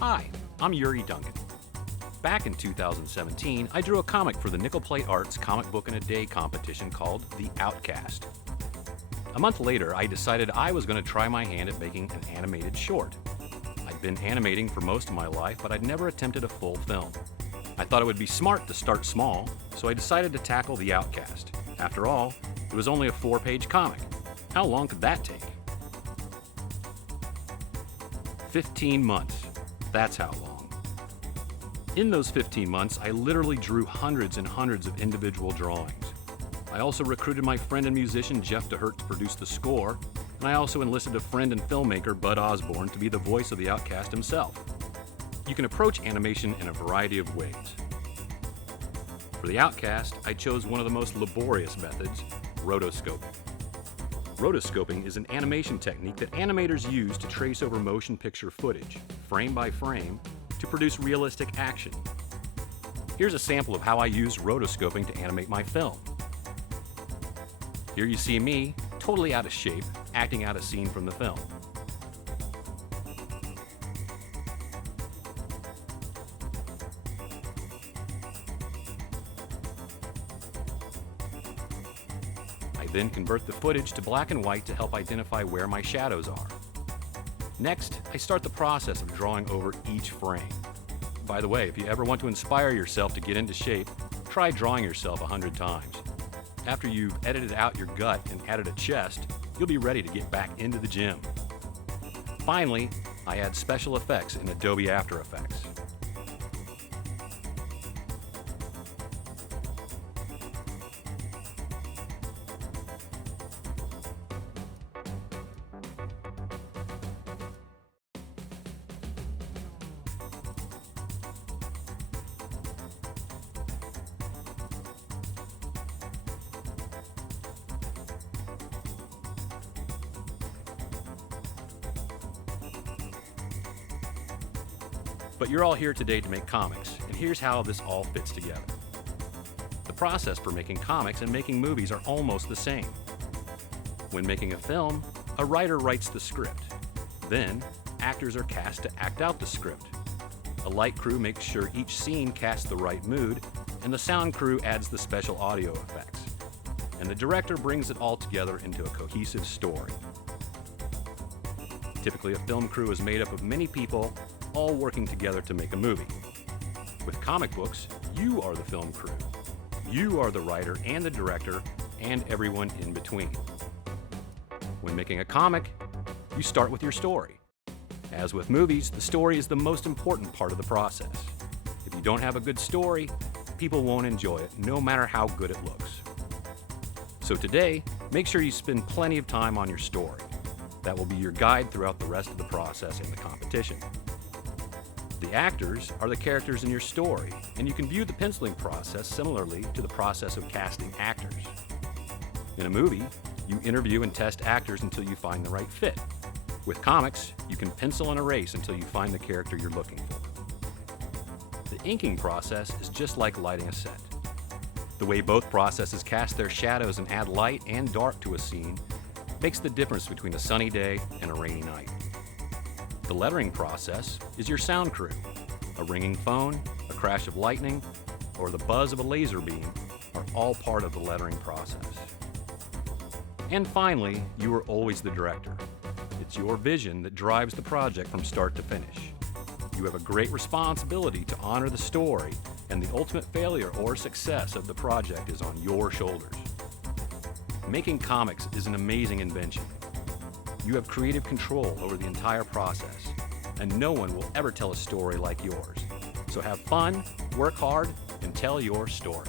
Hi, I'm Yuri Duncan. Back in 2017, I drew a comic for the Nickel Plate Arts Comic Book in a Day competition called The Outcast. A month later, I decided I was going to try my hand at making an animated short. I'd been animating for most of my life, but I'd never attempted a full film. I thought it would be smart to start small, so I decided to tackle The Outcast. After all, it was only a 4-page comic. How long could that take? 15 months. That's how long. In those 15 months, I literally drew hundreds and hundreds of individual drawings. I also recruited my friend and musician Jeff DeHurt to produce the score, and I also enlisted a friend and filmmaker Bud Osborne to be the voice of the Outcast himself. You can approach animation in a variety of ways. For the Outcast, I chose one of the most laborious methods, rotoscoping. Rotoscoping is an animation technique that animators use to trace over motion picture footage, frame by frame, to produce realistic action. Here's a sample of how I use rotoscoping to animate my film. Here you see me, totally out of shape, acting out a scene from the film. I then convert the footage to black and white to help identify where my shadows are. Next, I start the process of drawing over each frame. By the way, if you ever want to inspire yourself to get into shape, try drawing yourself 100 times. After you've edited out your gut and added a chest, you'll be ready to get back into the gym. Finally, I add special effects in Adobe After Effects. But you're all here today to make comics, and here's how this all fits together. The process for making comics and making movies are almost the same. When making a film, a writer writes the script. Then, actors are cast to act out the script. A light crew makes sure each scene casts the right mood, and the sound crew adds the special audio effects. And the director brings it all together into a cohesive story. Typically, a film crew is made up of many people, all working together to make a movie. With comic books, you are the film crew. You are the writer and the director and everyone in between. When making a comic, you start with your story. As with movies, the story is the most important part of the process. If you don't have a good story, people won't enjoy it, no matter how good it looks. So today, make sure you spend plenty of time on your story. That will be your guide throughout the rest of the process and the competition. The actors are the characters in your story, and you can view the penciling process similarly to the process of casting actors. In a movie, you interview and test actors until you find the right fit. With comics, you can pencil and erase until you find the character you're looking for. The inking process is just like lighting a set. The way both processes cast their shadows and add light and dark to a scene makes the difference between a sunny day and a rainy night. The lettering process is your sound crew. A ringing phone, a crash of lightning, or the buzz of a laser beam are all part of the lettering process. And finally, you are always the director. It's your vision that drives the project from start to finish. You have a great responsibility to honor the story, and the ultimate failure or success of the project is on your shoulders. Making comics is an amazing invention. You have creative control over the entire process, and no one will ever tell a story like yours. So have fun, work hard, and tell your story.